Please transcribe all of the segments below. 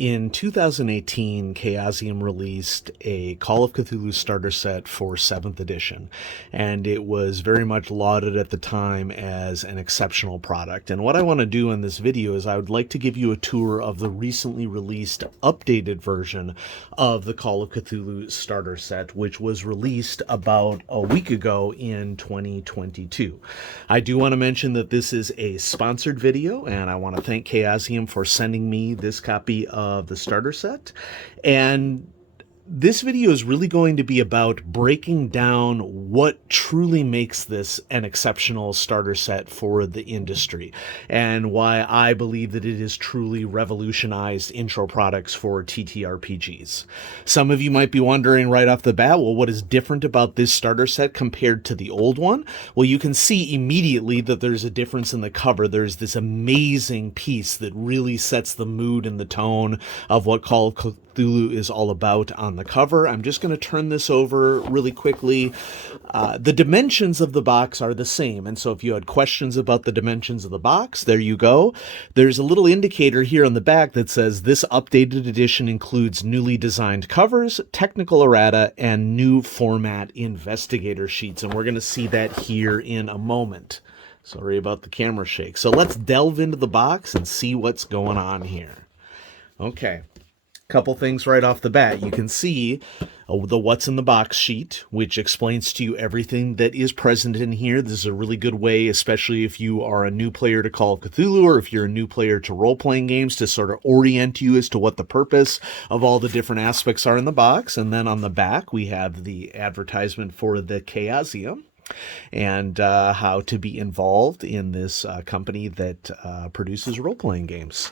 In 2018, Chaosium released a Call of Cthulhu starter set for 7th edition, and it was very much lauded at the time as an exceptional product. And what I want to do in this video is I would like to give you a tour of the recently released updated version of the Call of Cthulhu starter set, which was released about a week ago in 2022. I do want to mention that this is a sponsored video, and I want to thank Chaosium for sending me this copy of the starter set. And this video is really going to be about breaking down what truly makes this an exceptional starter set for the industry and why I believe that it is truly revolutionized intro products for TTRPGs. Some of you might be wondering right off the bat, well, what is different about this starter set compared to the old one? Well, you can see immediately that there's a difference in the cover. There's this amazing piece that really sets the mood and the tone of what Call of Cthulhu is all about on the cover. I'm just going to turn this over really quickly. The dimensions of the box are the same, and so if you had questions about the dimensions of the box, there you go. There's a little indicator here on the back that says this updated edition includes newly designed covers, technical errata, and new format investigator sheets, and we're going to see that here in a moment. Sorry about the camera shake. So let's delve into the box and see what's going on here. Okay. Couple things right off the bat. You can see the what's in the box sheet, which explains to you everything that is present in here. This is a really good way, especially if you are a new player to Call of Cthulhu or if you're a new player to role-playing games, to sort of orient you as to what the purpose of all the different aspects are in the box. And then on the back, we have the advertisement for the Chaosium and how to be involved in this company that produces role-playing games.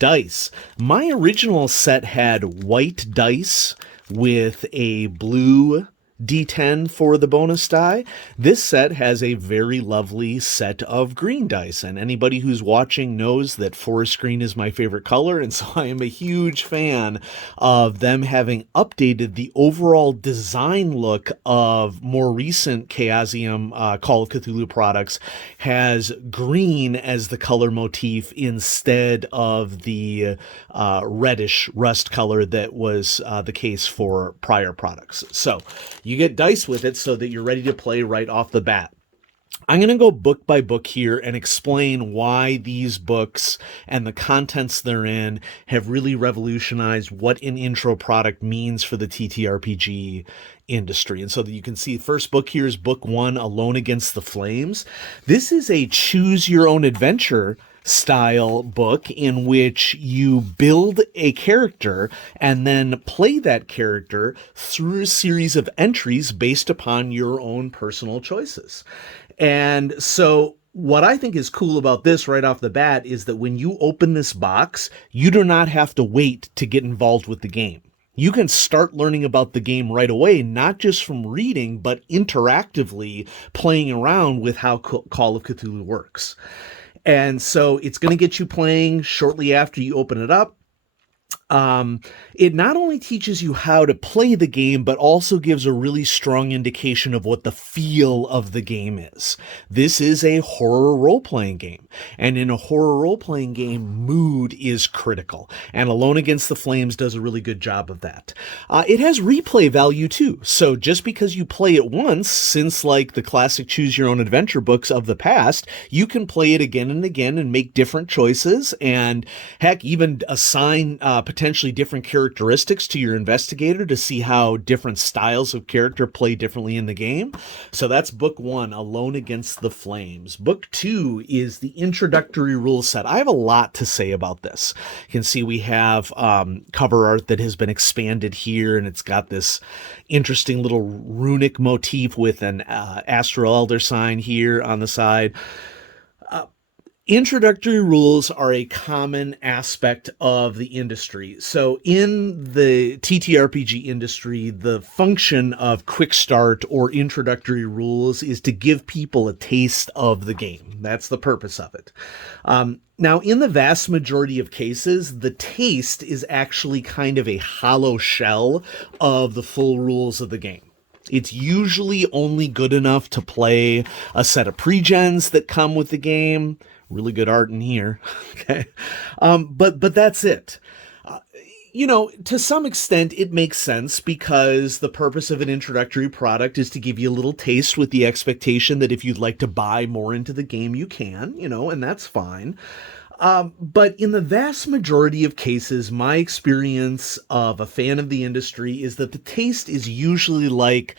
Dice. My original set had white dice with a blue D10 for the bonus die. This set has a very lovely set of green dice, and anybody who's watching knows that forest green is my favorite color, and so I am a huge fan of them having updated the overall design look of more recent Chaosium Call of Cthulhu products. Has green as the color motif instead of the reddish rust color that was the case for prior products. So you get dice with it so that you're ready to play right off the bat. I'm going to go book by book here and explain why these books and the contents therein have really revolutionized what an intro product means for the TTRPG industry. And so that you can see, first book here is book 1, Alone Against the Flames. This is a choose your own adventure style book in which you build a character and then play that character through a series of entries based upon your own personal choices. And so what I think is cool about this right off the bat is that when you open this box, you do not have to wait to get involved with the game. You can start learning about the game right away, not just from reading, but interactively playing around with how Call of Cthulhu works. And so it's going to get you playing shortly after you open it up. It not only teaches you how to play the game, but also gives a really strong indication of what the feel of the game is. This is a horror role-playing game, and in a horror role-playing game, mood is critical, and Alone Against the Flames does a really good job of that. It has replay value too, so just because you play it once, since like the classic Choose Your Own Adventure books of the past, you can play it again and again and make different choices, and heck, even assign potentially different characteristics to your investigator to see how different styles of character play differently in the game. So that's book 1, Alone Against the Flames. Book 2 is the introductory rule set. I have a lot to say about this. You can see we have cover art that has been expanded here, and it's got this interesting little runic motif with an astral elder sign here on the side. Introductory rules are a common aspect of the industry. So in the TTRPG industry, the function of quick start or introductory rules is to give people a taste of the game. That's the purpose of it. Now, in the vast majority of cases, the taste is actually kind of a hollow shell of the full rules of the game. It's usually only good enough to play a set of pre-gens that come with the game. Really good art in here. Okay. But that's it. To some extent, it makes sense because the purpose of an introductory product is to give you a little taste with the expectation that if you'd like to buy more into the game, you can, and that's fine. But in the vast majority of cases, my experience of a fan of the industry is that the taste is usually like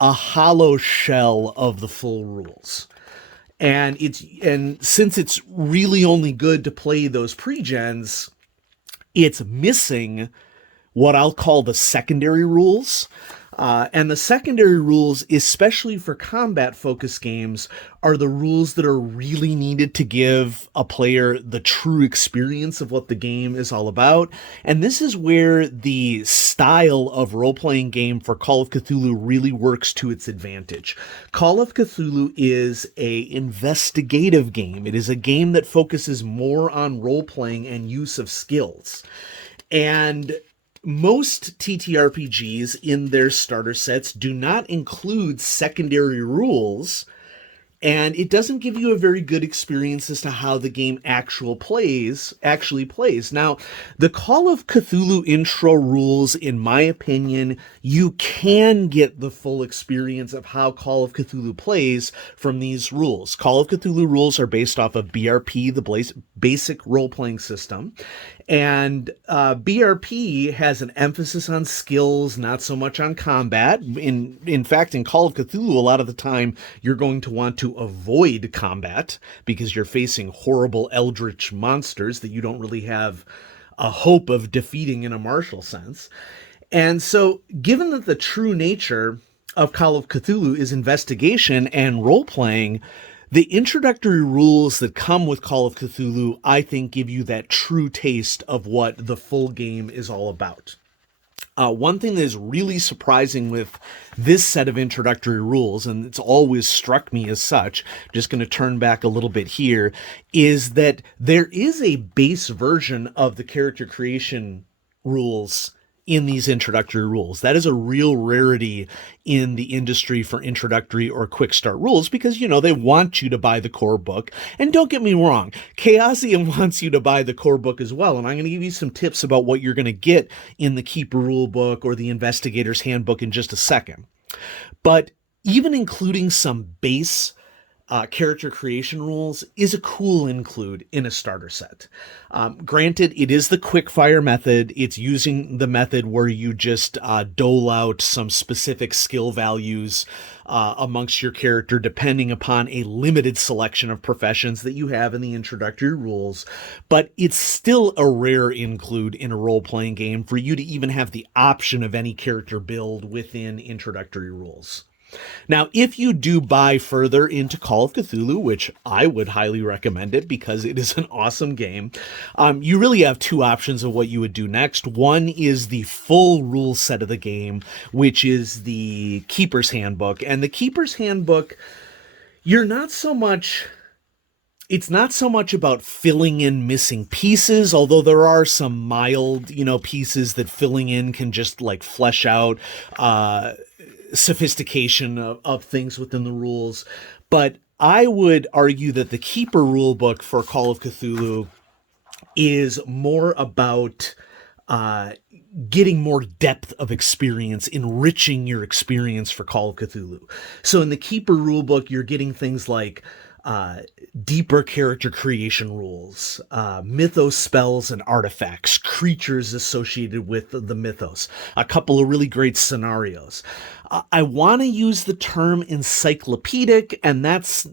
a hollow shell of the full rules. And since it's really only good to play those pre-gens, it's missing what I'll call the secondary rules. And the secondary rules, especially for combat focused games, are the rules that are really needed to give a player the true experience of what the game is all about. And this is where the style of role playing game for Call of Cthulhu really works to its advantage. Call of Cthulhu is a investigative game. It is a game that focuses more on role playing and use of skills. And most TTRPGs in their starter sets do not include secondary rules, and it doesn't give you a very good experience as to how the game actually plays. Now, the Call of Cthulhu intro rules, in my opinion, you can get the full experience of how Call of Cthulhu plays from these rules. Call of Cthulhu rules are based off of BRP, the basic role-playing system. And BRP has an emphasis on skills, not so much on combat. In fact, in Call of Cthulhu, a lot of the time, you're going to want to avoid combat because you're facing horrible eldritch monsters that you don't really have a hope of defeating in a martial sense. And so, given that the true nature of Call of Cthulhu is investigation and role-playing, the introductory rules that come with Call of Cthulhu, I think, give you that true taste of what the full game is all about. One thing that is really surprising with this set of introductory rules, and it's always struck me as such, just going to turn back a little bit here, is that there is a base version of the character creation rules in these introductory rules. That is a real rarity in the industry for introductory or quick start rules because, they want you to buy the core book. And don't get me wrong, Chaosium wants you to buy the core book as well. And I'm going to give you some tips about what you're going to get in the Keeper rule book or the Investigator's Handbook in just a second. But even including some base character creation rules is a cool include in a starter set. Granted, it is the quickfire method. It's using the method where you just dole out some specific skill values amongst your character depending upon a limited selection of professions that you have in the introductory rules. But it's still a rare include in a role-playing game for you to even have the option of any character build within introductory rules. Now, if you do buy further into Call of Cthulhu, which I would highly recommend it because it is an awesome game, you really have two options of what you would do next. One is the full rule set of the game, which is the Keeper's Handbook. And the Keeper's Handbook, it's not so much about filling in missing pieces, although there are some mild, pieces that filling in can just like flesh out, sophistication of things within the rules. But I would argue that the Keeper rulebook for Call of Cthulhu is more about getting more depth of experience, enriching your experience for Call of Cthulhu. So in the Keeper rulebook, you're getting things like deeper character creation rules, mythos spells and artifacts, creatures associated with the mythos, a couple of really great scenarios. I want to use the term encyclopedic, and that's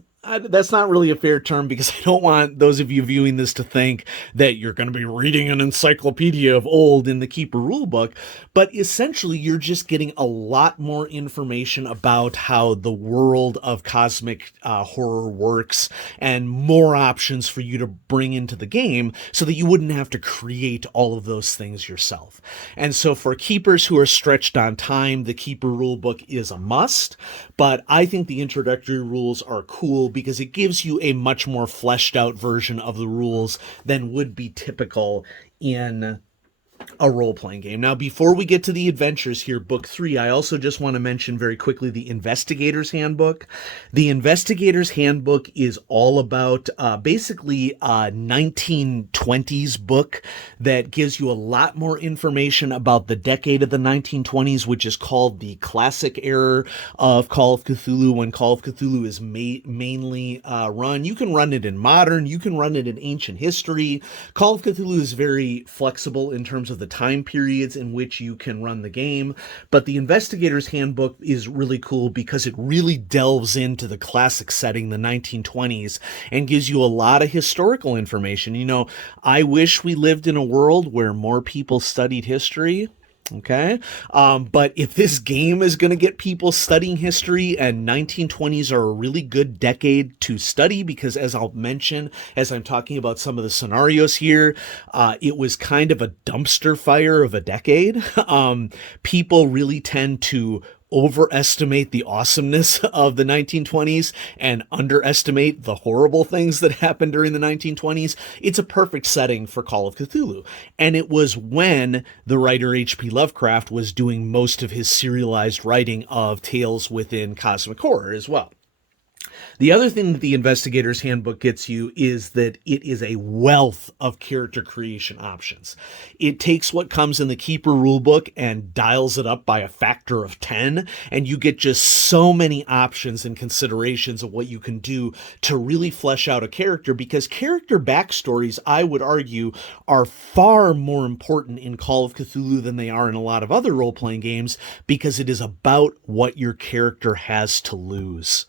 not really a fair term because I don't want those of you viewing this to think that you're going to be reading an encyclopedia of old in the Keeper rulebook, but essentially you're just getting a lot more information about how the world of cosmic horror works and more options for you to bring into the game so that you wouldn't have to create all of those things yourself. And so for keepers who are stretched on time, the Keeper rulebook is a must, but I think the introductory rules are cool because it gives you a much more fleshed out version of the rules than would be typical in a role-playing game. Now, before we get to the adventures here, book 3, I also just want to mention very quickly the Investigator's Handbook. The Investigator's Handbook is all about basically a 1920s book that gives you a lot more information about the decade of the 1920s, which is called the classic era of Call of Cthulhu, when Call of Cthulhu is mainly run. You can run it in modern, you can run it in ancient history. Call of Cthulhu is very flexible in terms of the time periods in which you can run the game, but the Investigator's Handbook is really cool because it really delves into the classic setting, the 1920s, and gives you a lot of historical information. You know, I wish we lived in a world where more people studied history. Okay. But if this game is going to get people studying history, and 1920s are a really good decade to study, because as I'll mention, as I'm talking about some of the scenarios here, it was kind of a dumpster fire of a decade. People really tend to overestimate the awesomeness of the 1920s and underestimate the horrible things that happened during the 1920s. It's a perfect setting for Call of Cthulhu. And it was when the writer H.P. Lovecraft was doing most of his serialized writing of tales within cosmic horror as well. The other thing that the Investigator's Handbook gets you is that it is a wealth of character creation options. It takes what comes in the Keeper rulebook and dials it up by a factor of 10, and you get just so many options and considerations of what you can do to really flesh out a character, because character backstories, I would argue, are far more important in Call of Cthulhu than they are in a lot of other role-playing games, because it is about what your character has to lose.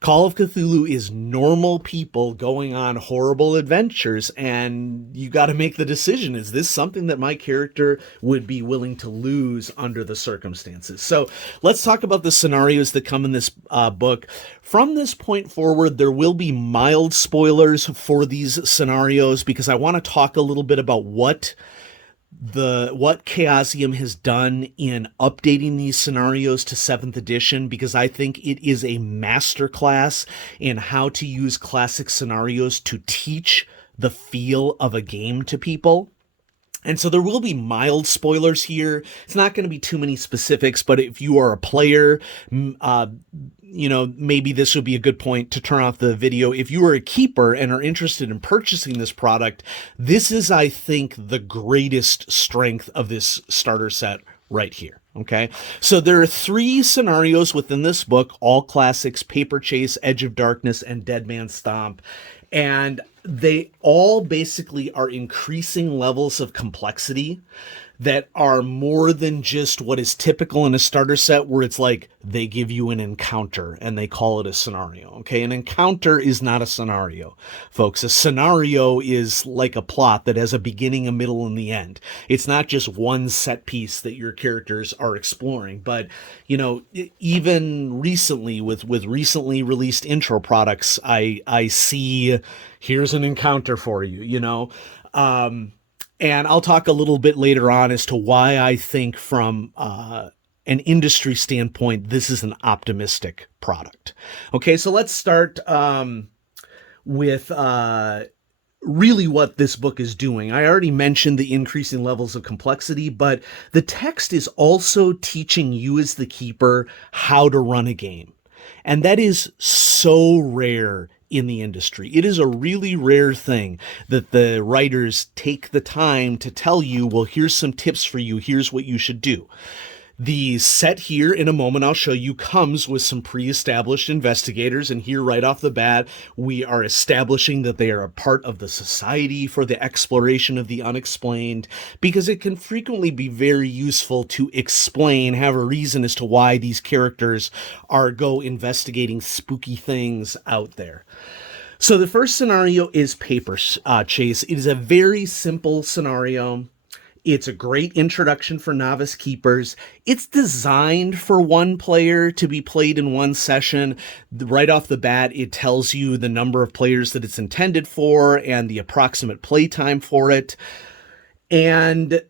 Call of Cthulhu is normal people going on horrible adventures, and you got to make the decision, is this something that my character would be willing to lose under the circumstances? So let's talk about the scenarios that come in this book. From this point forward, there will be mild spoilers for these scenarios, because I want to talk a little bit about what Chaosium has done in updating these scenarios to 7th edition, because I think it is a masterclass in how to use classic scenarios to teach the feel of a game to people. And so there will be mild spoilers here. It's not going to be too many specifics, but if you are a player, maybe this would be a good point to turn off the video. If you are a keeper and are interested in purchasing this product, this is, I think, the greatest strength of this starter set right here. Okay, so there are 3 scenarios within this book, all classics: Paperchase, Edge of Darkness, and Dead Man Stomp. And they all basically are increasing levels of complexity that are more than just what is typical in a starter set, where it's like they give you an encounter and they call it a scenario. Okay, an encounter is not a scenario, folks. A scenario is like a plot that has a beginning, a middle, and the end. It's not just one set piece that your characters are exploring. But even recently, with recently released intro products, I see, here's an encounter for you. And I'll talk a little bit later on as to why I think from an industry standpoint, this is an optimistic product. Okay, so let's start with really what this book is doing. I already mentioned the increasing levels of complexity, but the text is also teaching you as the keeper how to run a game. And that is so rare in the industry. It is a really rare thing that the writers take the time to tell you, well, here's some tips for you. Here's what you should do. The set here, in a moment I'll show you, comes with some pre-established investigators, and here right off the bat we are establishing that they are a part of the Society for the Exploration of the Unexplained, because it can frequently be very useful to explain, have a reason as to why these characters are investigating spooky things out there. So the first scenario is Paperchase. It is a very simple scenario. It's a great introduction for novice keepers. It's designed for one player to be played in one session. Right off the bat, it tells you the number of players that it's intended for and the approximate playtime for it. And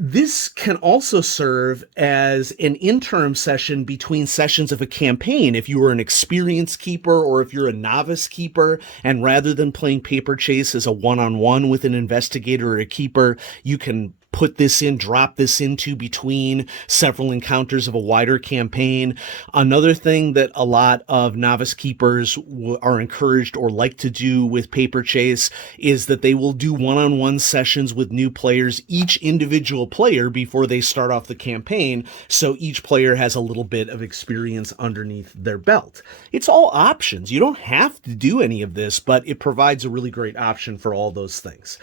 this can also serve as an interim session between sessions of a campaign. If you are an experienced keeper, or if you're a novice keeper, and rather than playing Paperchase as a one-on-one with an investigator or a keeper, you can put this in, drop this into between several encounters of a wider campaign. Another thing that a lot of novice keepers are encouraged or like to do with Paperchase is that they will do one-on-one sessions with new players, each individual player, before they start off the campaign, so each player has a little bit of experience underneath their belt. It's all options. You don't have to do any of this, but it provides a really great option for all those things.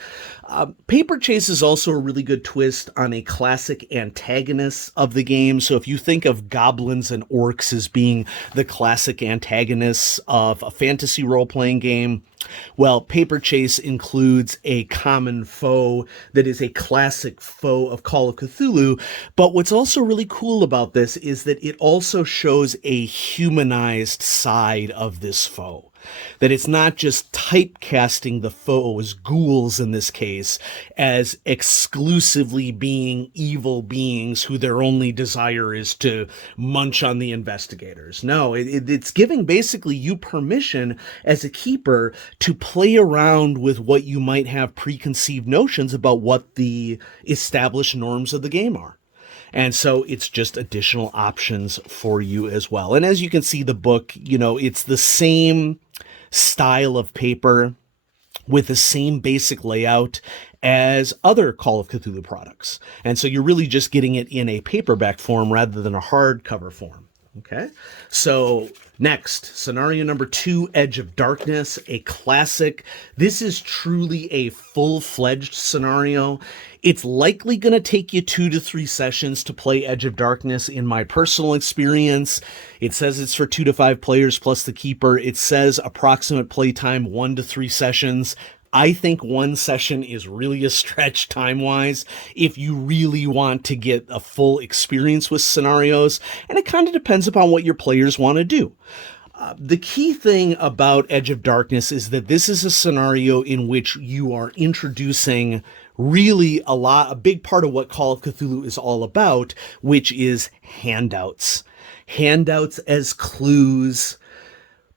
Paperchase is also a really good twist on a classic antagonist of the game. So if you think of goblins and orcs as being the classic antagonists of a fantasy role-playing game, well, Paperchase includes a common foe that is a classic foe of Call of Cthulhu. But what's also really cool about this is that it also shows a humanized side of this foe. That it's not just typecasting the foe as ghouls in this case, as exclusively being evil beings who their only desire is to munch on the investigators. No, it's giving basically you permission as a keeper to play around with what you might have preconceived notions about what the established norms of the game are. And so it's just additional options for you as well. And as you can see, the book, it's the same style of paper with the same basic layout as other Call of Cthulhu products. And so you're really just getting it in a paperback form rather than a hardcover form. Okay, so next, scenario number 2, Edge of Darkness, a classic. This is truly a full-fledged scenario. It's likely going to take you 2 to 3 sessions to play Edge of Darkness. In my personal experience, it says it's for 2 to 5 players plus the keeper. It says approximate playtime 1 to 3 sessions. I think 1 session is really a stretch time-wise if you really want to get a full experience with scenarios, and it kind of depends upon what your players want to do. The key thing about Edge of Darkness is that this is a scenario in which you are introducing really a big part of what Call of Cthulhu is all about, which is handouts. Handouts as clues,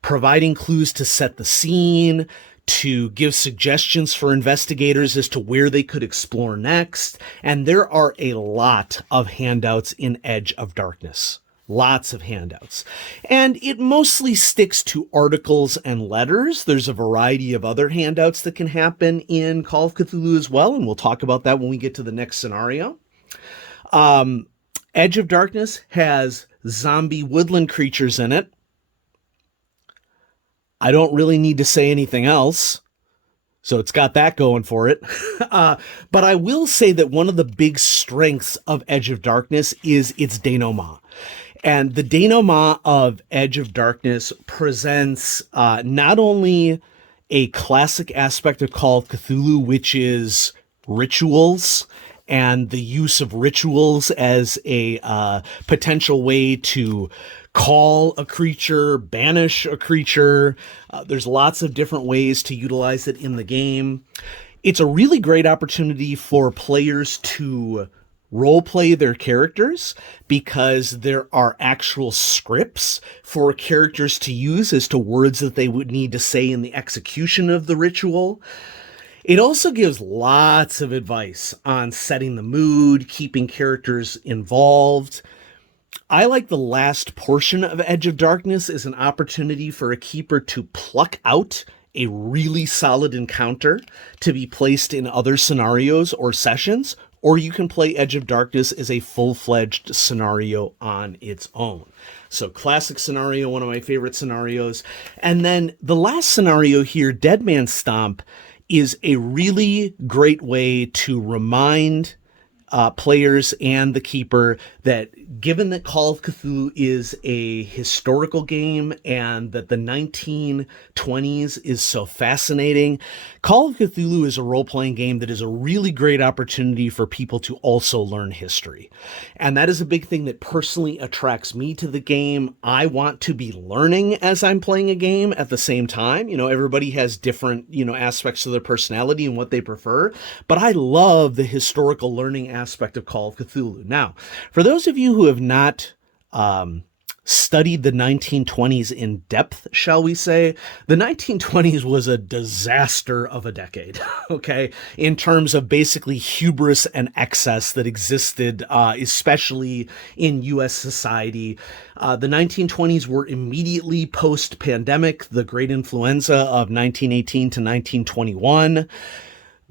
providing clues to set the scene, to give suggestions for investigators as to where they could explore next. And there are a lot of handouts in Edge of Darkness. Lots of handouts. And it mostly sticks to articles and letters. There's a variety of other handouts that can happen in Call of Cthulhu as well, and we'll talk about that when we get to the next scenario. Edge of Darkness has zombie woodland creatures in it. I don't really need to say anything else. So it's got that going for it. But I will say that one of the big strengths of Edge of Darkness is its denouement. And the denouement of Edge of Darkness presents not only a classic aspect of Call of Cthulhu, which is rituals, and the use of rituals as a potential way to call a creature, banish a creature. There's lots of different ways to utilize it in the game. It's a really great opportunity for players to role-play their characters because there are actual scripts for characters to use as to words that they would need to say in the execution of the ritual. It also gives lots of advice on setting the mood, keeping characters involved. I like the last portion of Edge of Darkness as an opportunity for a keeper to pluck out a really solid encounter to be placed in other scenarios or sessions, or you can play Edge of Darkness as a full-fledged scenario on its own. So classic scenario, one of my favorite scenarios. And then the last scenario here, Dead Man Stomp, is a really great way to remind players and the keeper that given that Call of Cthulhu is a historical game and that the 1920s is so fascinating, Call of Cthulhu is a role-playing game that is a really great opportunity for people to also learn history. And that is a big thing that personally attracts me to the game. I want to be learning as I'm playing a game at the same time. Everybody has different, aspects of their personality and what they prefer, but I love the historical learning aspect of Call of Cthulhu. Now, for those of you who have not studied the 1920s in depth, shall we say, the 1920s was a disaster of a decade, okay, in terms of basically hubris and excess that existed, especially in U.S. society. The 1920s were immediately post-pandemic, the Great Influenza of 1918 to 1921.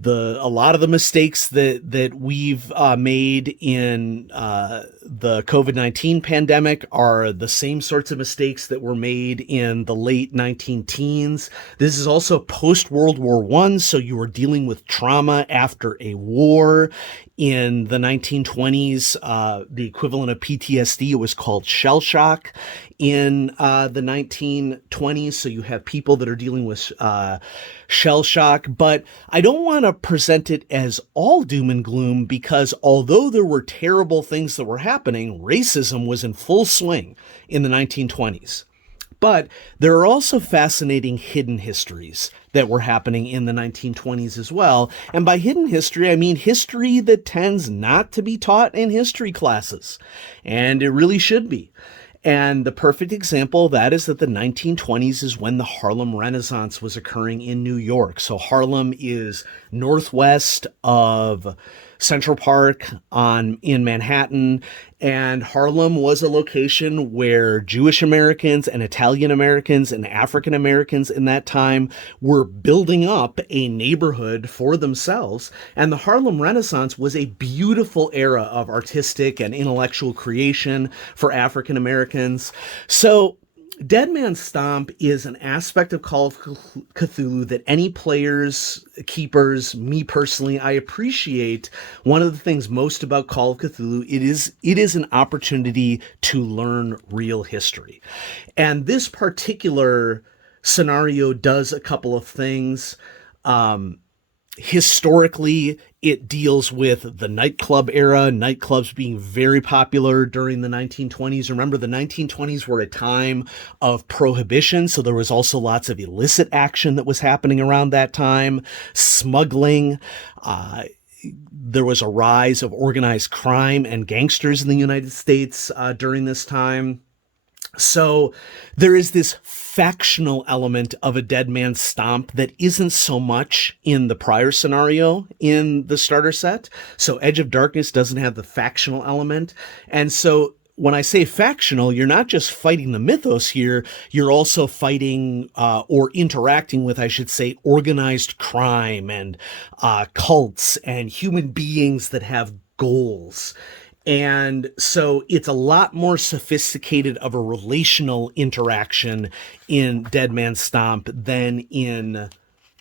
A lot of the mistakes that we've made in the COVID-19 pandemic are the same sorts of mistakes that were made in the late 19 teens. This is also post World War I, so you were dealing with trauma after a war. In the 1920s, the equivalent of PTSD, it was called shell shock in the 1920s. So you have people that are dealing with shell shock, but I don't want to present it as all doom and gloom, because although there were terrible things that were happening, racism was in full swing in the 1920s. But there are also fascinating hidden histories that were happening in the 1920s as well. And by hidden history, I mean history that tends not to be taught in history classes. And it really should be. And the perfect example of that is that the 1920s is when the Harlem Renaissance was occurring in New York. So Harlem is northwest of Central Park in Manhattan, and Harlem was a location where Jewish Americans and Italian Americans and African Americans in that time were building up a neighborhood for themselves. And the Harlem Renaissance was a beautiful era of artistic and intellectual creation for African Americans. So Dead Man Stomp is an aspect of Call of Cthulhu that any players, keepers, me personally, I appreciate. One of the things most about Call of Cthulhu, it is an opportunity to learn real history. And this particular scenario does a couple of things. Historically, it deals with the nightclub era, nightclubs being very popular during the 1920s. Remember, the 1920s were a time of prohibition, so there was also lots of illicit action that was happening around that time, smuggling. There was a rise of organized crime and gangsters in the United States during this time. So there is this factional element of a Dead Man Stomp that isn't so much in the prior scenario in the starter set. So Edge of Darkness doesn't have the factional element. And so when I say factional, you're not just fighting the mythos here, you're also fighting or interacting with, I should say, organized crime and cults and human beings that have goals. And so it's a lot more sophisticated of a relational interaction in Dead Man Stomp than in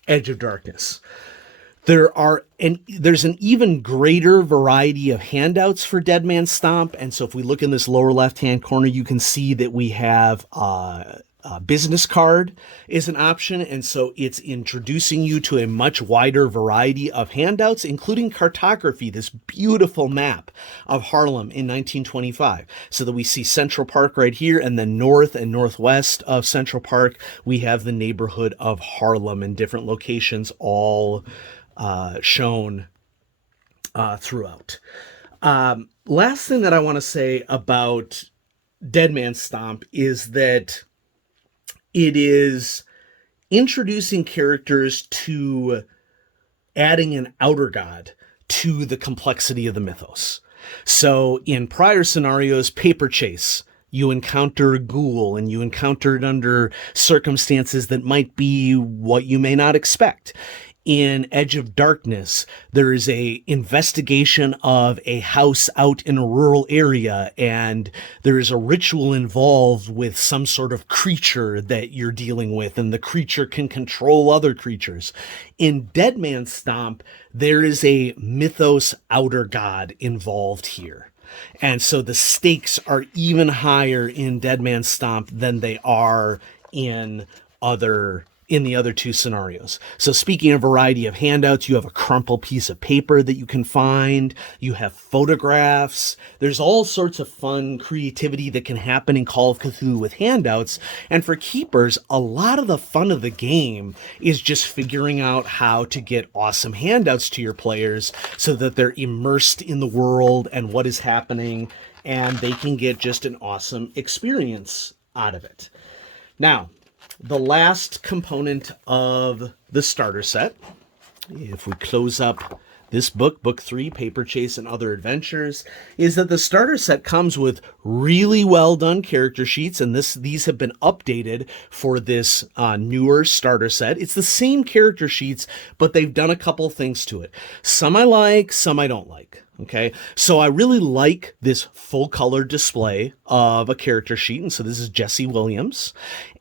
Edge of Darkness. There's an even greater variety of handouts for Dead Man Stomp. And so if we look in this lower left-hand corner, you can see that we have a business card is an option. And so it's introducing you to a much wider variety of handouts, including cartography, this beautiful map of Harlem in 1925. So that we see Central Park right here, and then north and northwest of Central Park, we have the neighborhood of Harlem in different locations, all shown throughout. Last thing that I want to say about Dead Man Stomp is that it is introducing characters to adding an outer god to the complexity of the mythos. So in prior scenarios, Paperchase, you encounter ghoul, and you encounter it under circumstances that might be what you may not expect. In Edge of Darkness, there is a investigation of a house out in a rural area, and there is a ritual involved with some sort of creature that you're dealing with, and the creature can control other creatures. In Dead Man Stomp, there is a mythos outer god involved here. And so the stakes are even higher in Dead Man Stomp than they are in the other two scenarios. So speaking of variety of handouts, you have a crumpled piece of paper that you can find. You have photographs. There's all sorts of fun creativity that can happen in Call of Cthulhu with handouts. And for keepers, a lot of the fun of the game is just figuring out how to get awesome handouts to your players so that they're immersed in the world and what is happening. and they can get just an awesome experience out of it. Now, the last component of the starter set, if we close up this book, Book 3, Paperchase and Other Adventures, is that the starter set comes with really well done character sheets, and these have been updated for this newer starter set. It's the same character sheets, but they've done a couple things to it. Some I like, some I don't like. Okay, so I really like this full color display of a character sheet, and so this is Jesse Williams.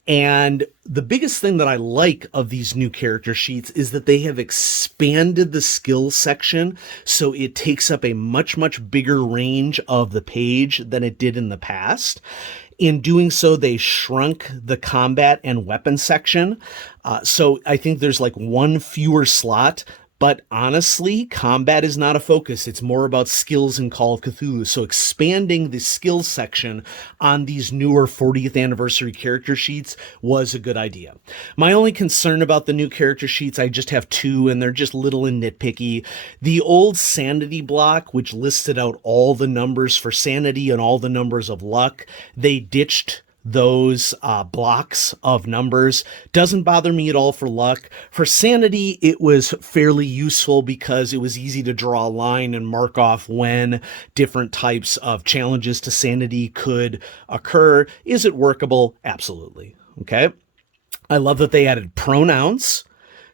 And the biggest thing that I like of these new character sheets is that they have expanded the skills section so it takes up a much, much bigger range of the page than it did in the past. In doing so, they shrunk the combat and weapon section. So I think there's like one fewer slot. But honestly, combat is not a focus. It's more about skills in Call of Cthulhu. So expanding the skills section on these newer 40th anniversary character sheets was a good idea. My only concern about the new character sheets, I just have two, and they're just little and nitpicky. The old sanity block, which listed out all the numbers for sanity and all the numbers of luck, they ditched those blocks of numbers. Doesn't bother me at all for luck. For sanity, it was fairly useful because it was easy to draw a line and mark off when different types of challenges to sanity could occur. Is it workable? Absolutely. Okay. I love that they added pronouns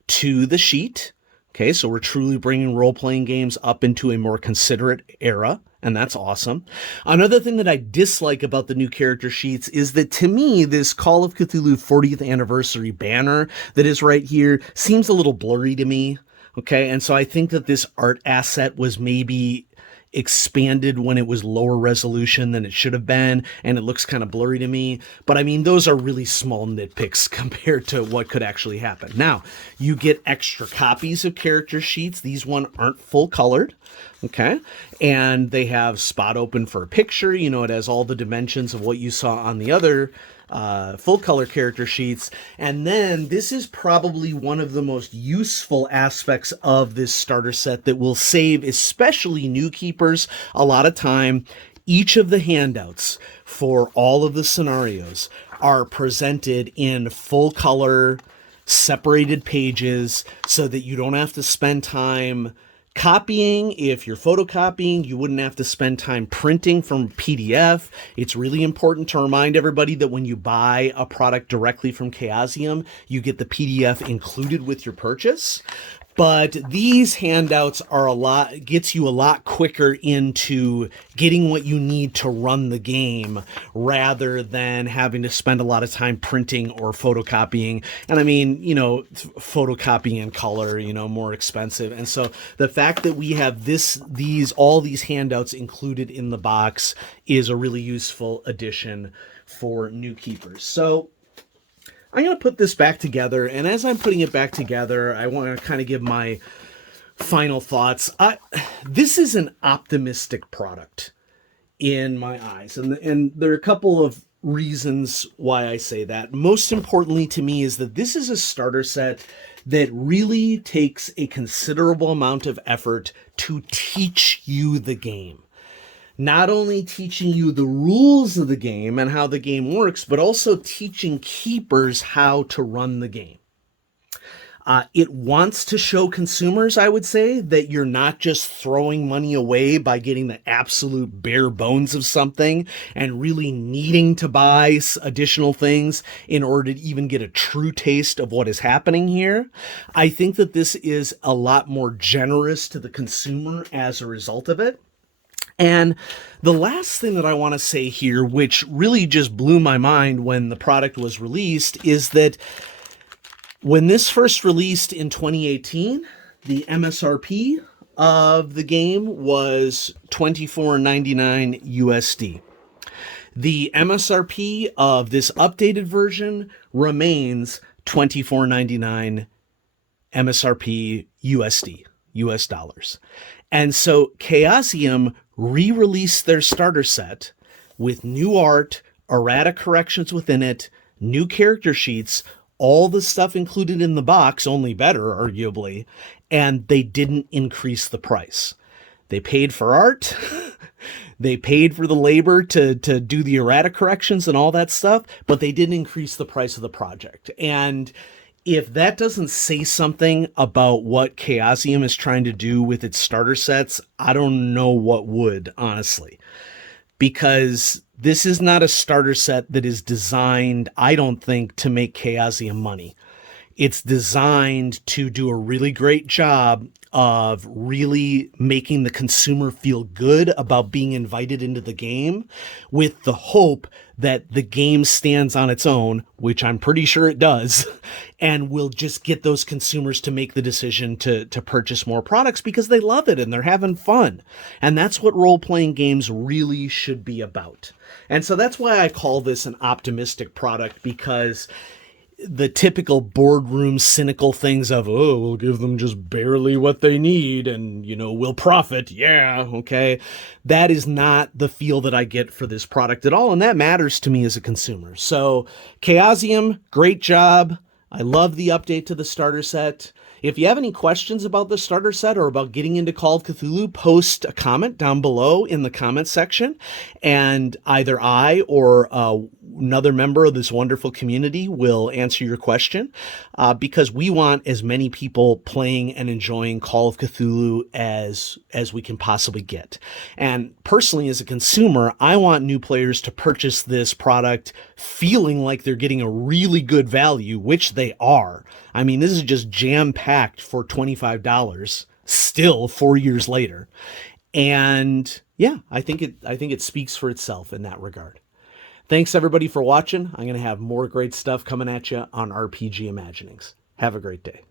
to the sheet. Okay, so we're truly bringing role-playing games up into a more considerate era, and that's awesome. Another thing that I dislike about the new character sheets is that, to me, this Call of Cthulhu 40th anniversary banner that is right here seems a little blurry to me. Okay, and so I think that this art asset was maybe expanded when it was lower resolution than it should have been, and it looks kind of blurry to me. But I mean, those are really small nitpicks compared to what could actually happen. Now, you get extra copies of character sheets. These ones aren't full colored, okay? And they have spot open for a picture. You know, it has all the dimensions of what you saw on the other full color character sheets. And then this is probably one of the most useful aspects of this starter set that will save especially new keepers a lot of time. Each of the handouts for all of the scenarios are presented in full color separated pages so that you don't have to spend time copying. If you're photocopying, you wouldn't have to spend time printing from PDF. It's really important to remind everybody that when you buy a product directly from Chaosium, you get the PDF included with your purchase. But these handouts gets you a lot quicker into getting what you need to run the game rather than having to spend a lot of time printing or photocopying. And I mean, you know, photocopying in color, you know, more expensive. And so the fact that we have all these handouts included in the box is a really useful addition for new keepers. So I'm going to put this back together, and as I'm putting it back together, I want to kind of give my final thoughts. This is an optimistic product in my eyes, and there are a couple of reasons why I say that. Most importantly to me is that this is a starter set that really takes a considerable amount of effort to teach you the game. Not only teaching you the rules of the game and how the game works, but also teaching keepers how to run the game. It wants to show consumers, I would say, that you're not just throwing money away by getting the absolute bare bones of something and really needing to buy additional things in order to even get a true taste of what is happening here. I think that this is a lot more generous to the consumer as a result of it. And the last thing that I want to say here, which really just blew my mind when the product was released, is that when this first released in 2018, the MSRP of the game was $24.99 USD. The MSRP of this updated version remains $24.99 MSRP USD, US dollars. And so Chaosium re-released their starter set with new art, errata corrections within it, new character sheets, all the stuff included in the box, only better, arguably, and they didn't increase the price. They paid for art. They paid for the labor to do the errata corrections and all that stuff, but they didn't increase the price of the project. And if that doesn't say something about what Chaosium is trying to do with its starter sets, I don't know what would, honestly. Because this is not a starter set that is designed, I don't think, to make Chaosium money. It's designed to do a really great job of really making the consumer feel good about being invited into the game, with the hope that the game stands on its own, which I'm pretty sure it does, and will just get those consumers to make the decision to purchase more products because they love it and they're having fun. And that's what role-playing games really should be about. And so that's why I call this an optimistic product, because the typical boardroom cynical things of, oh, we'll give them just barely what they need and, we'll profit. Yeah, okay. That is not the feel that I get for this product at all. And that matters to me as a consumer. So Chaosium, great job. I love the update to the starter set. If you have any questions about the starter set or about getting into Call of Cthulhu, post a comment down below in the comment section, and either I or another member of this wonderful community will answer your question, because we want as many people playing and enjoying Call of Cthulhu as we can possibly get. And personally, as a consumer, I want new players to purchase this product feeling like they're getting a really good value, which they are. I mean, this is just jam-packed for $25 still 4 years later. And yeah, I think it speaks for itself in that regard. Thanks everybody for watching. I'm going to have more great stuff coming at you on RPG Imaginings. Have a great day.